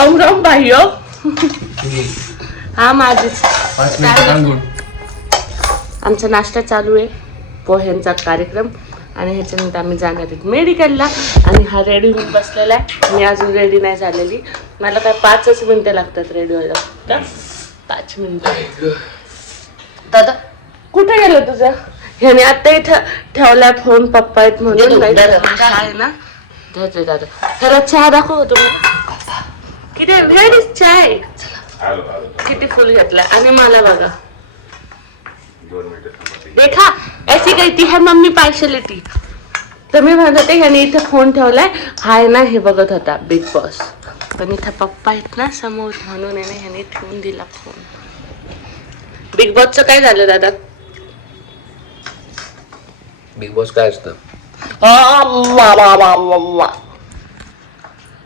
राम राम भाई हा माझीच आमचा नाश्ता चालू आहे पोह्यांचा कार्यक्रम आणि ह्याच्यानंतर आम्ही जाणार आहेत मेडिकलला आणि हा रेडी होऊन बसलेला आहे. मी अजून रेडी नाही झालेली. मला काय 5च मिनिटं लागतात रेडी व्हायला फक्त 5 मिनिटं. दादा कुठे गेलं तुझं? ह्याने आता इथं ठेवलाय फोन. पप्पा आहेत म्हणून आहे ना. दादा खरं चहा दाखव तुम्ही किती रेडी चहा आहे. किती फुल घेतलाय आणि मला बघा देखा ऐसी कहती है मम्मी पार्शलिटी. तर मी म्हणत होते ह्याने इथं फोन ठेवलाय. हाय ना हे बघत होता बिग बॉस पण इथं पप्पा आहेत ना समोर म्हणून आहे ना ह्याने ठेवून दिला फोन. बिग बॉसचं काय झालं दादा? बिग बॉस काय असतं?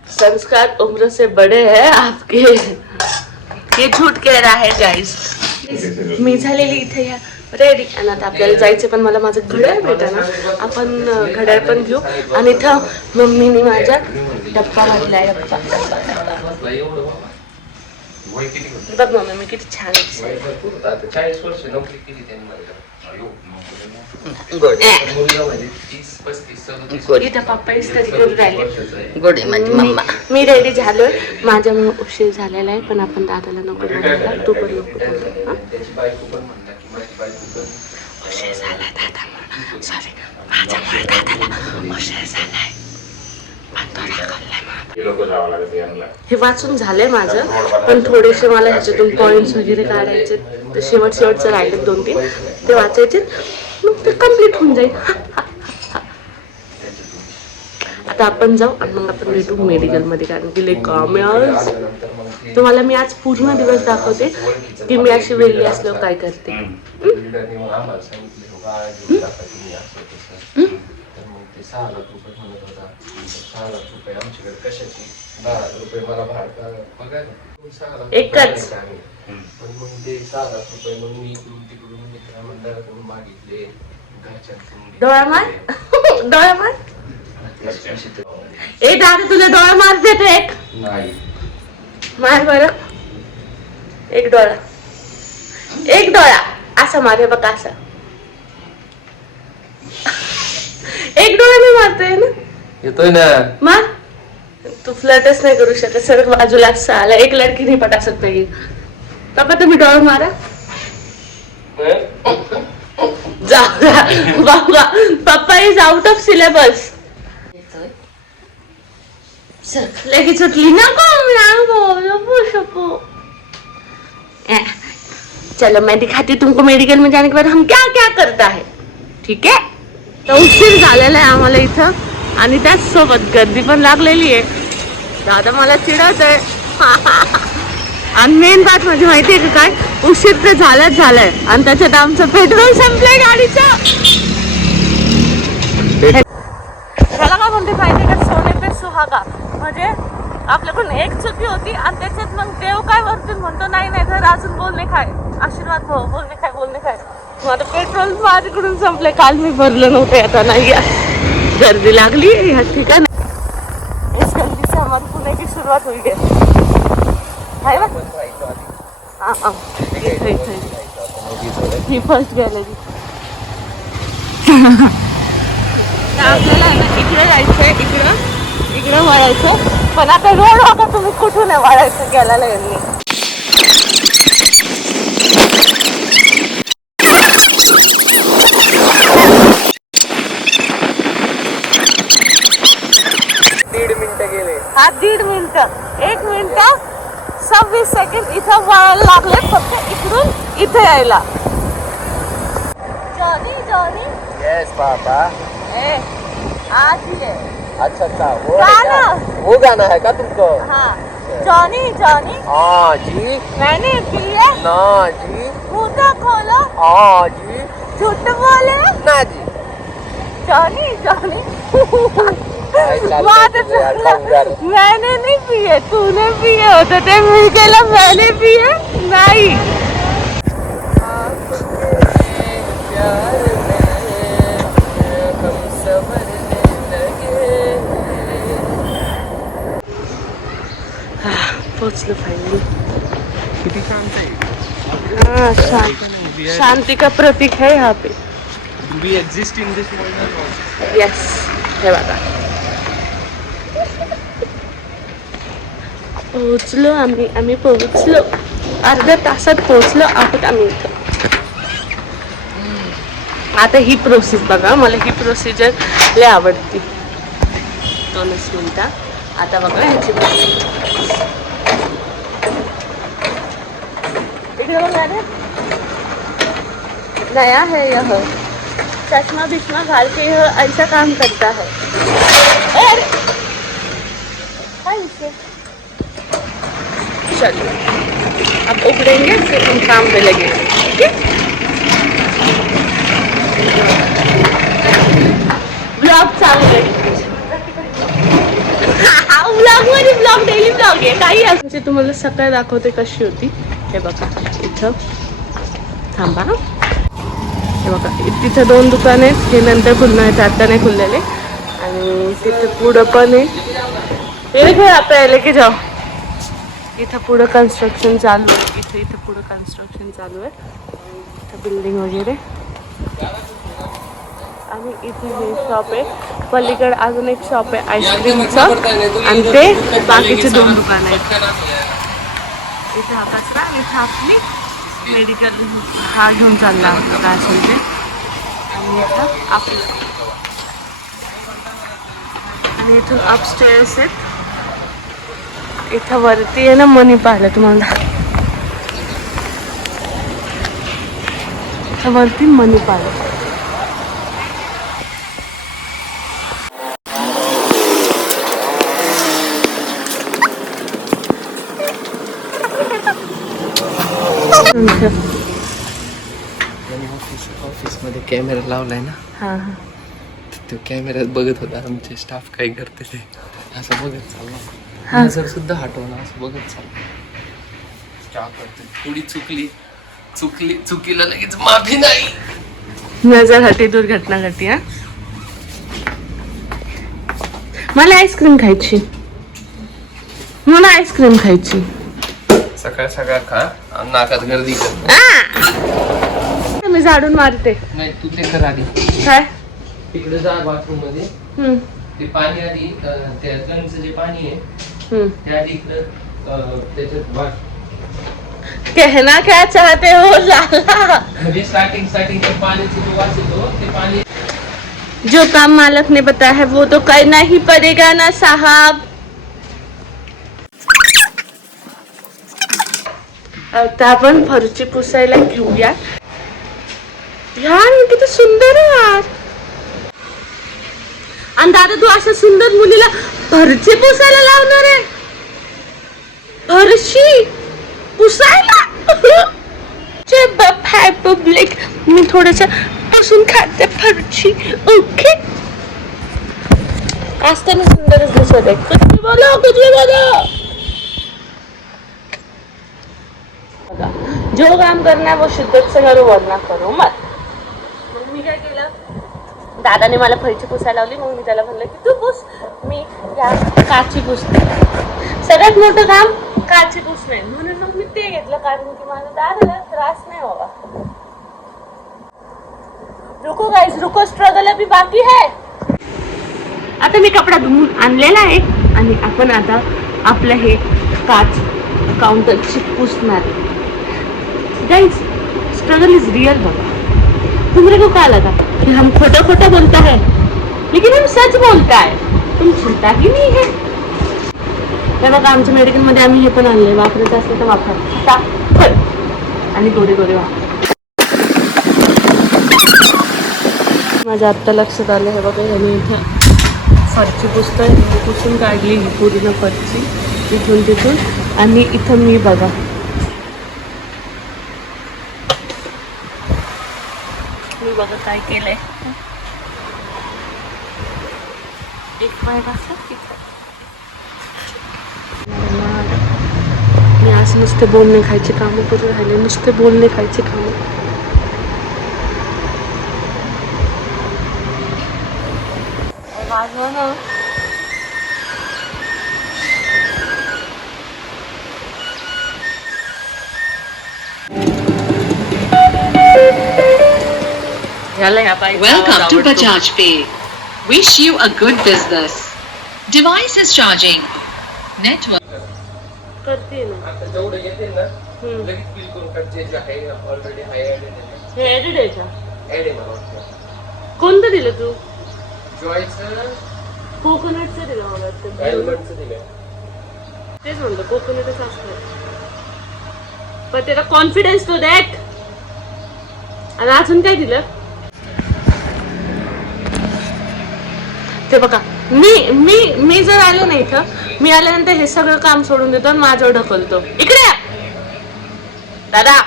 संस्कार उम्र से बड़े है आपके. हे झूठ कह रहा है गाइस. मी झालेली इथे या रेडी आणि आता आपल्याला जायचं पण मला माझं घड्याळ भेटा ना. आपण घड्याळ पण घेऊ आणि इथं मम्मीने माझ्या डब्बा घातलाय. बघ मम्मी मी किती छान आता 40 वर्ष नोकरी केली त्यांनी. इथं पप्पा इस्त्री करून राहिले. मी रेडी झालोय. माझ्यामुळे उशीर झालेला आहे पण आपण दादाला नको बोलायला. तू पण नको उशीर झालाय दादा. सॉरी माझ्यामुळे दादाला उशीर झालाय. हे वाचून झालंय माझं पण थोडेसे मला ह्याच्यातून पॉइंट्स वगैरे काढायचे. तर शेवटचं राहिले 2-3 ते वाचायचे मग ते कम्प्लीट होऊन जाईल. आता आपण जाऊ आणि मग आपण भेटू मेडिकलमध्ये कारण की लई काम आज. तुम्हाला मी आज पूर्ण दिवस दाखवते की मी अशी वेगळी असल्यावर काय करते. एकच डोळा मार डोळा मार. ए दादा तुला डोळा मार देतो एक मार बरं. एक डोळा असा मारे बघ असा. एक डोळ्याने मारतोय ना. येतोय ना मार. तू फ्लटच नाही करू शकत. सर बाजूला असा आला. एक लडकी नाही पटा सकता ये. पप्पा तुम्ही डोळा मारा. जाऊ बाबा पप्पा इज आउट ऑफ सिलेबस. लगेच उठली चलो मैं दिखाती हूँ तुमको मेडिकल में जाने के बाद हम क्या क्या करता है. ठीक है. तर उशीर झालेला आहे आम्हाला इथं आणि त्याच सोबत गर्दी पण लागलेली आहे. दादा मला चिडवतोय आणि मेन बात म्हणजे माहितीये का काय उशीर तर झालाय आणि त्याच्यात आमचं पेट्रोल संपलंय गाडीचं. त्याला काय म्हणते माहितीये का सोने पे सुहागा. म्हणजे आपल्याकडून एक चुकी होती आणि त्याच्यात मग देव काय वरतून म्हणतो नाही घर अजून बोलणे काय आशीर्वाद भाऊ बोलणे काय. मग आता पेट्रोल माझ्याकडून संपलंय. काल मी भरलं नव्हतं आता नाही. गर्दी लागली ह्या ठिकाणी. इस गल्ली से हमारी पुणे की सुरुवात हुई है ना. ही फर्स्ट गॅलरी. आपल्याला इकडे जायचंय. इकडं वळायचं पण आता रोड बघा तुम्ही कुठून आहे वळायचं गेल्याला यांनी. हा 1.5 मिनिटं 1 मिनिट 26 सेकंड इथं वळायला लागले फक्त इकडून इथे यायला. Johnny yes papa. आज ही है. अच्छा वो गाना है का तुमको? हाँ जॉनी हाँ जी. मैंने पी है ना जी. मुंह खोलो. हाँ जी. झूठ बोले ना जी. जॉनी मैंने नहीं पिए तूने पिए होते थे मिल गेला. मैंने पिए नाही. पोहोचलो फायनली. किती शांत आहे. हाँ शांति का प्रतीक है यहाँ पे. We exist in this world. Yes हे बघा पोहोचलो आम्ही पोहोचलो. अर्ध्या तासात पोहोचलो आहोत आम्ही इथं. आता ही प्रोसेस बघा, मला ही प्रोसिजर लय आवडती. 2 मिनिटं. आता बघा ह्याची इकडे बघा रे. नया है यह, चश्मा बिश्मा डाल के यह ऐसा काम करता है. चलो अब उगड़ेंगे फिर हम काम पे लगेंगे. ब्लॉग चालू आहे. ब्लॉग मध्ये ब्लॉग डेली ब्लॉग आहे काही म्हणजे तुम्हाला सकाळ दाखवते कशी होती. हे बघा इथं थांबा. हे बघा तिथं 2 दुकान आहेत. हे नंतर खुलणार आहेत, आता नाही खुललेले. आणि तिथं पुढं पण आहे. हे आपण लेके जाऊ. इथं पुढं कन्स्ट्रक्शन चालू आहे. इथं पुढं कन्स्ट्रक्शन चालू आहे. इथं बिल्डिंग वगैरे. आणि इथे हे शॉप आहे. पलीकडे अजून एक शॉप आहे आईस्क्रीमचं. आणि ते बाकीचे 2 दुकान आहेत. इथे हा कचरा आणि इथे आपली मेडिकल हा घेऊन चालला काय असेल ते. आणि इथं आपलं आणि इथून अपस्टेअर्स आहेत. इथं वरती आहे ना मनी पाहिलं तुम्हाला. इथं वरती मनी पाहिलं. ऑफिस मध्ये कॅमेरा लावलाय ना. हां तो कॅमेऱ्यात बघत होता आमचे स्टाफ काय करते ते. असं बघत चालला. हां नजर सुद्धा हटवला. असं बघत चालला. क्या करते. थोडी चुकीला लगेच माफी नाही. नजर हटी दुर्घटना घटी. हा मला आईस्क्रीम खायची. मला आईस्क्रीम खायची. सकाळ खा आणि नाकात गर्दी कर. मी झाडून मारते. नाही तू ते कर आधी. काय तिकडे जा बाथरूम मध्ये. ते पाणी आधी त्या गंजचं जे पाणी आहे ते आधी इकडं त्याच्यात वाट. कहना क्या चाहते हो लाला. म्हणजे स्टार्टिंग पाण्याची जो वास येतो ते पाणी. जो काम मालक ने बताया है वो तो करना ही पड़ेगा ना साहब. आता आपण फरची पुसायला घेऊया. यार किती सुंदर आहे यार. आणि दादा तू अशा सुंदर मुलीला फरची पुसायला लावणार आहे. फरशी पुसायला. जे बाप हाय पब्लिक. मी थोडस पुसून खाते फरची. ओके असताना सुंदरच दिसत आहे. कुछ भी बोलो. जो काम करना है वो शिद्दत से करो वरना करो मत. मग मी काय केलं. दादाने मला फरची पुसायला लावली. मग मी त्याला म्हणलं की तू पुस. मी या काची पुसते. सगळ्यात मोठं काम काची पुसणे. म्हणून मग मी ते घेतलं कारण की माझ्या दादाला त्रास नाही व्हावा. रुको गाइस रुको. स्ट्रगल अभी बाकी है. आता मी कपडा धुवून आणलेला आहे आणि आपण आता आपलं हे काच काउंटरची पुसणार. गाइस स्ट्रगल इज रियल बाबा. तुमरे को क्या लगा कि हम खोटा बोलता है लेकिन हम सच बोलता है. तुम चिंता ही नहीं है. हे बघा आमच्या मेडिकल मध्ये आम्ही हे पण आणले. वापरायचं असलं तर वापर. आणि गोरे वापर. माझ्या आत्ता लक्षात आलं. हे बघा ह्याने इथं फरची पुसतोय. पुसून काढली ही पूर्ण फरची तिथून. आणि इथं मी बघा काय केलंय. एक पाय बसला तिथं. मी आज नुसते बोलणे खायचे कामं करून राहिले. नुसते बोलणे खायचे कामं. वाजवा ना. ह्याला ह्या बाईचा Welcome आवाज to आवडतो. Bajaj Pay. Wish you a good business. Device is charging. Network. करते ना. आता जेवढं येते ना हम्म. लगेच क्लिक करून टाक. जे जे आहे ऑलरेडी आहे हे एडिट आहे का? ऍड आहे मला वाटतं. कोणतं दिलं तू? जॉयचं कोकोनटचं दिलं मला वाटतं. डायमंडचं दिलंय. तेच म्हणतो कोकोनटच असतं. पण त्याला कॉन्फिडन्स टू दॅट. आणि अजून काय दिलं? ते बघा मी जर आलो नाही इथं, मी आल्यानंतर हे सगळं काम सोडून देतो आणि माझ्यावर ढकलतो. इकडे या. दादा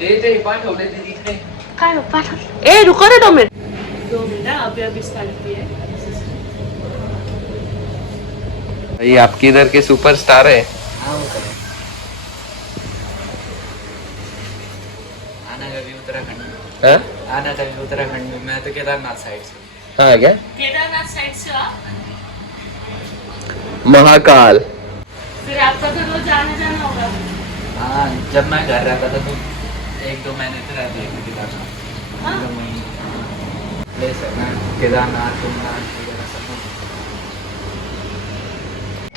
ते पाठवले ते तिथे. काय पाठव? ए रुको रे 2 मिनिट. 2 मिनिट अभी अभी स्टार्ट किया है. भाई आपके इधर के सुपरस्टार है. आना कभी उत्तराखंड में, हाँ? आना कभी उत्तराखंड में. मैं तो केदारनाथ साइड से. हाँ क्या? केदारनाथ साइड से आ. महाकाल. फिर आपका तो रोज आना जाना होगा. हाँ, जब मैं घर रहता था तो 1-2 महीने तो रहते थे केदारनाथ. हाँ? 1-2 महीने प्लेस है ना, केदारनाथ तुंगनाथ वगैरह सब.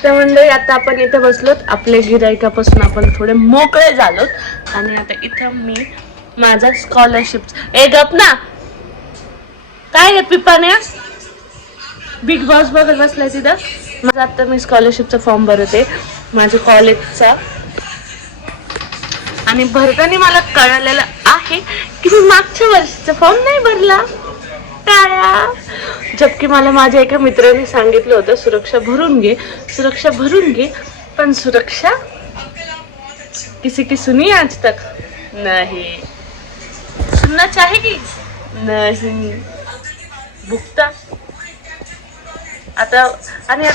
तर मंडळी आता आपण इथे बसलोत. आपल्या गिरायकापासून आपण थोडे मोकळे झालोत आणि आता इथं मी माझा स्कॉलरशिप. ए गप ना. काय आहे पिपाण्या? बिग बॉस बघत बसलाय तिथं. माझा आता मी स्कॉलरशिपचा फॉर्म भरते माझ्या कॉलेजचा. आणि भरताना मला कळलेलं आहे की मी मागच्या वर्षीचा फॉर्म नाही भरला. टाळ्या. जबकि मला माझ्या एका मित्राने सांगितलं होतं सुरक्षा भरून घे. पण सुरक्षा किसी की सुनी आज तक नहीं. सुनना चाहेगी नहीं. भुगता. आता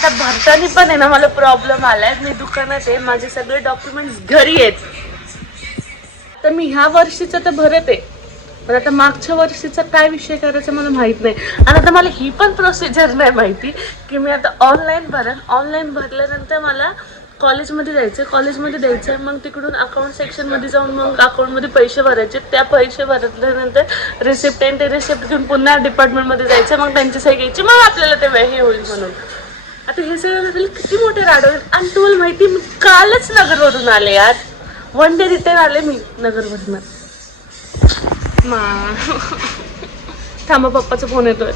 भरताना पण आहे ना मला प्रॉब्लेम आलाय. मी दुकानात आहे, माझे सगळे डॉक्युमेंट्स घरी आहेत. तर मी ह्या वर्षीचं तर भरत आहे, पण आता मागच्या वर्षीचा काय विषय करायचा मला माहित नाही. आणि आता मला ही पण प्रोसिजर नाही माहिती की मी आता ऑनलाईन भरल्यानंतर मला कॉलेजमध्ये द्यायचं. मग तिकडून अकाउंट सेक्शनमध्ये जाऊन मग अकाउंटमध्ये पैसे भरायचे. त्या पैसे भरल्यानंतर रिसिप्ट आणि ते रिसिप्ट घेऊन पुन्हा डिपार्टमेंटमध्ये जायचं. मग त्यांची सही घ्यायची. मग आपल्याला ते हे होईल म्हणून. आता हे सगळं झालं किती मोठे राडो. आणि तुम्हाला माहिती मी कालच नगरवरून आले यार. 1 डे रिटर्न आले मी नगरवरून. थांबा पप्पाचा फोन येतोय.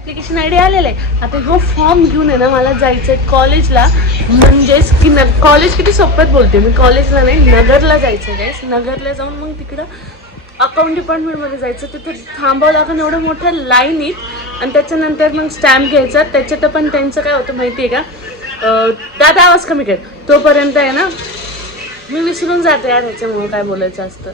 ऍप्लिकेशन आयडी आलेलं आहे. आता हो फॉर्म घेऊन आहे ना मला जायचंय कॉलेजला. म्हणजेच की कॉलेज किती सोपत बोलते मी. कॉलेजला नाही, नगरला जायचं गाईस. नगरला जाऊन मग तिकडं अकाउंट डिपार्टमेंटमध्ये जायचं. तिथे थांबावं लागून एवढं मोठ्या लाईनीत. आणि त्याच्यानंतर मग स्टॅम्प घ्यायचा. त्याच्यात पण त्यांचं काय होतं माहिती आहे का, दादा आवाज कमी कर. तोपर्यंत आहे ना मी विसरून जाते यार ह्याच्यामुळे काय बोलायचं असतं.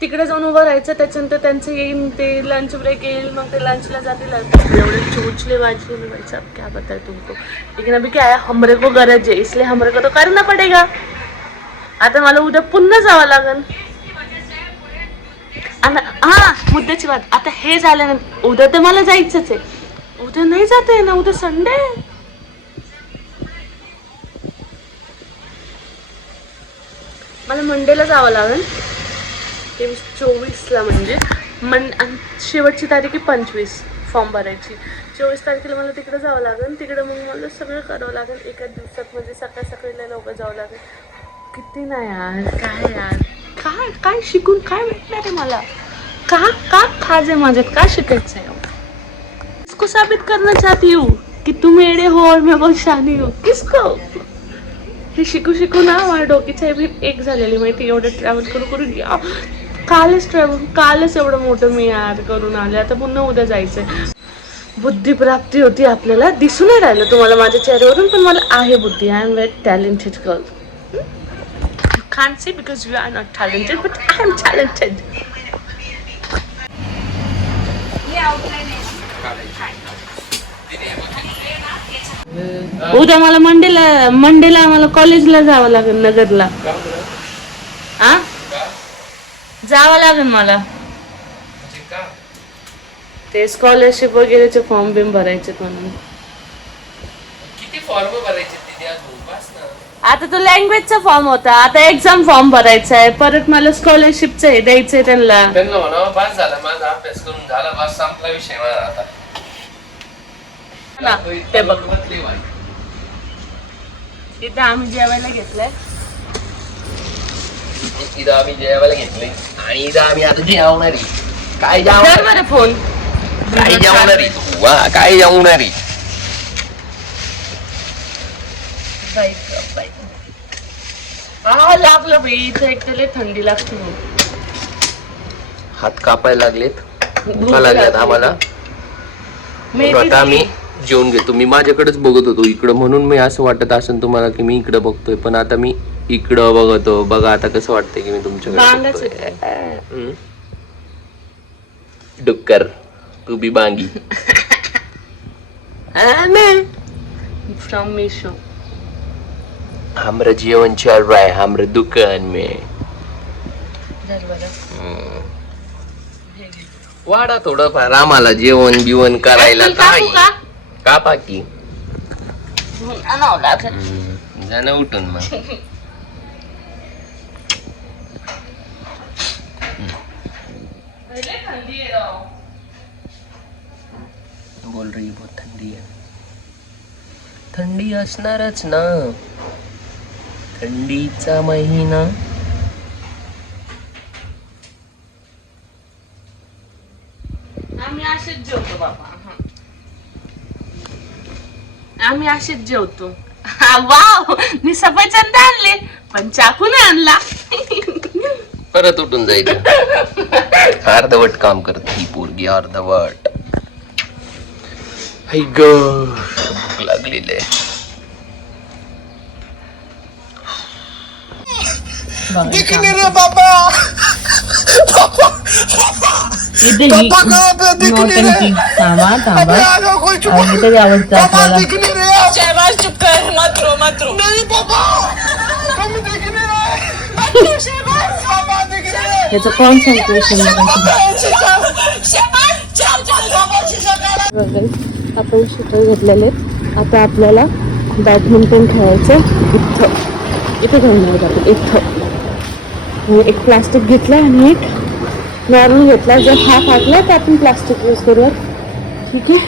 तिकडे जाऊन उभं राहायचं. त्याच्यानंतर त्यांचं येईल, ते लंच ब्रेक येईल, मग ते लंचला जातील. एवढे चोचले वाचले भाई साहब, क्या बताए तुमको. लेकिन अभी क्या है, हमरे को गरज है, इसलिए हमरे को तो करना पडेगा. आता मला उद्या पुन्हा जावं लागेल. हा मुद्द्याची बात. आता हे झाल्यानंतर उद्या तर मला जायचंच आहे. उद्या नाही जात आहे ना, उद्या संडे. मला मंडेला जावं लागेल. 24ला म्हणजे शेवटची तारीख आहे 25 फॉर्म भरायची. 24 तारखेला मला तिकडे जावं लागेल. तिकडे मग मला सगळं करावं लागेल एका दिवसात. म्हणजे सकाळी लवकर जावं लागेल. किती ना यार, काय शिकून काय भेटणार आहे मला. का खाज आहे माझ्यात, का शिकायचं आहे. किसको साबित करना चाहती हूँ कि तुम एड़े हो और मैं बहुत शानी हूँ. किसको. हे शिकू ना माझ्या डोकीच्या भी एक झालेली माहिती. एवढं ट्रॅव्हल करून या कालच एवढं मोठं मी यार करून आले. आता पुन्हा उद्या जायचंय. बुद्धिप्राप्ती होती आपल्याला. दिसून नाही राहिलं तुम्हाला माझ्या चेहऱ्यावरून, पण मला आहे बुद्धी. I am very talented girl. You can't say because you are not talented, but I am talented. उद्या मला मंडेला मला कॉलेजला जावं लागेल नगरला. आ जावं लागेल मला. ते स्कॉलरशिप वगैरेचे फॉर्म बिम भरायचे म्हणून. किती फॉर्म आता तो लँग्वेजचा फॉर्म होता, आता एक्झाम फॉर्म भरायचा आहे, परत मला स्कॉलरशिपचं हे द्यायचंय त्यांना. त्यांना म्हणावं बस झाला माझा अभ्यास करून झाला, बस संपला विषय माझा आता. ना, ते बघ इथं आम्ही जेवायला घेतलंय. इथं आम्ही जेवायला घेतले आणि इथं आम्ही आता जेवणारी. काय कर जेवणार? बरं फोन. काय जेवणारी? वा काय जेवणारी? हा लागलं बाई, इथं एक तर लय थंडी लागते. हात कापायला लागलेत, भुका लागल्यात आम्हाला. आता आम्ही जेवून घेतो. मी माझ्याकडेच बघत होतो इकडं, म्हणून मी असं वाटत असेल तुम्हाला की मी इकडं बघतोय, पण आता मी इकडं बघतो. बघा आता कसं वाटतंय की मी तुमच्याकडे बघतोय. डुक्कर तू बी बांगी. फ्रॉम मीशो. हमारा जीवन चल रहा है हमारे दुकान में. वाडा थोडंफार आम्हाला जेवण बिवण करायला. काय का पाकी जाणं उठून मग. बोल रही बहुत थंडी आहे. थंडी असणारच ना, थंडीचा महिना. आम्ही असेच जेवतो बाबा, आम्ही असेच जेवतो. वाव, मी सफरचंद आणले पण चाकू नाही आणला. परत उठून जायचं. अर्धवट काम करत ही पोरगी, अर्धवट. हाय ग, भूक लागलेली आहे. दिखने रे बाबा, पापा कहाँ पे दिखने रे? अबे आ जाओ कोई चुप, पापा दिखने रे. शहबाज चुप कर, मत रो. नहीं पापा, हम दिखने रहे. शहबाज पापा दिखने रहे. त्याचं कॉन्सन्ट्रेशन आपण शूटर घेतलेले. आता आपल्याला बॅडमिंटन खेळायचं. इथं घेऊन जातो. इथं एक प्लास्टिक घेतलं आणि एक नॉर्मल घेतला. जर हा फाटला तर आपण प्लास्टिक यूज करूया, ठीक आहे.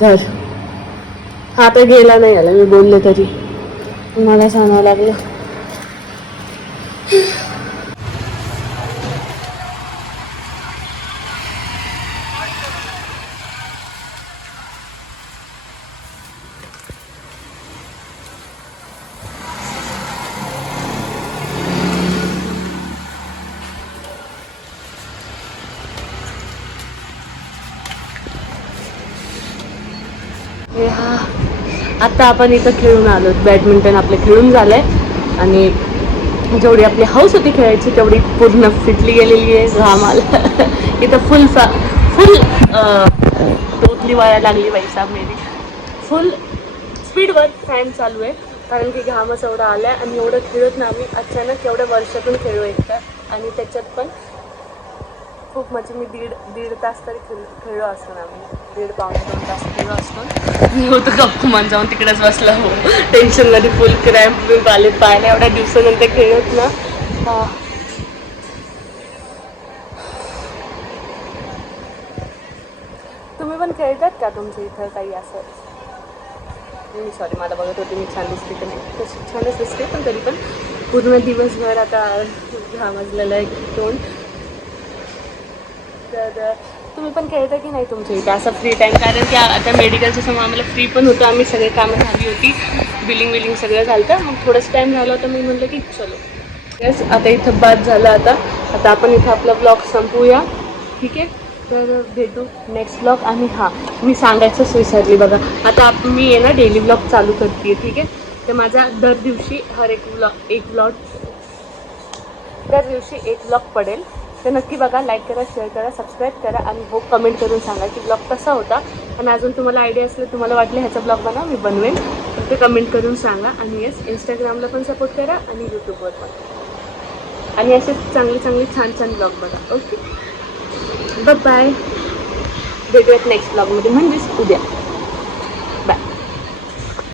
तर हा तर गेला नाही आला, मी बोलले तरी मला सांगावं लागलं. आता आपण इथं खेळून आलो. बॅडमिंटन आपलं खेळून झालंय आणि जेवढी आपली हाऊस होती खेळायची तेवढी पूर्ण फिटली गेलेली आहे. घाम आला इथं फुल टोटली वाया लागली पैसा मेरी. फुल स्पीडवर फॅन चालू आहे कारण की घामच एवढा आलाय. आणि एवढं खेळत ना आम्ही अचानक एवढ्या वर्षातून खेळू एकदा, आणि त्याच्यात पण खूप म्हणजे मी दीड तास तरी खेळलो असतो ना. आम्ही 1.5-2 तास खेळलो असतो. मी होतो गप्पमान जाऊन तिकडेच बसला. हो, टेन्शनमध्ये फुल क्रॅम्प आले पाहायला एवढ्या दिवसानंतर खेळत ना. हा, तुम्ही पण खेळतात का? तुमच्या इथं काही असं? मी सॉरी, मला बघत होते मी छान दिसते की नाही. तशी छानच दिसते, पण तरी पण पूर्ण दिवसभर आता घामजलेलं आहे तोंड. तर तुम्ही पण खेळता की नाही तुमच्या इथं असं फ्री टाईम? कारण की आता मेडिकलच्या समोर आम्हाला फ्री पण होतं. आम्ही सगळे कामं झाली होती, बिलिंग सगळं झालं होतं. मग थोडंसं टाईम झाला होता. मी म्हटलं की चलो येस, आता इथं बाद झालं. आता आपण इथं आपला ब्लॉग संपवूया, ठीक आहे. तर भेटू नेक्स्ट ब्लॉग. आणि हां, मी सांगायचंच विसरली बघा. आता मी आहे ना डेली ब्लॉग चालू करते, ठीक आहे. तर माझा दर दिवशी एक ब्लॉग पडेल. तर नक्की बघा, लाईक करा, शेअर करा, सबस्क्राईब करा आणि हो कमेंट करून सांगा की ब्लॉग कसा होता. आणि अजून तुम्हाला आयडिया असलं, तुम्हाला वाटलं ह्याचा ब्लॉग बनवा, मी बनवेन, तर ते कमेंट करून सांगा. आणि येस, इंस्टाग्रामला पण सपोर्ट करा आणि यूट्यूबवर पण. आणि असे चांगले छान ब्लॉग बघा. Okay, bye. भेटूयात नेक्स्ट ब्लॉगमध्ये, म्हणजेच उद्या.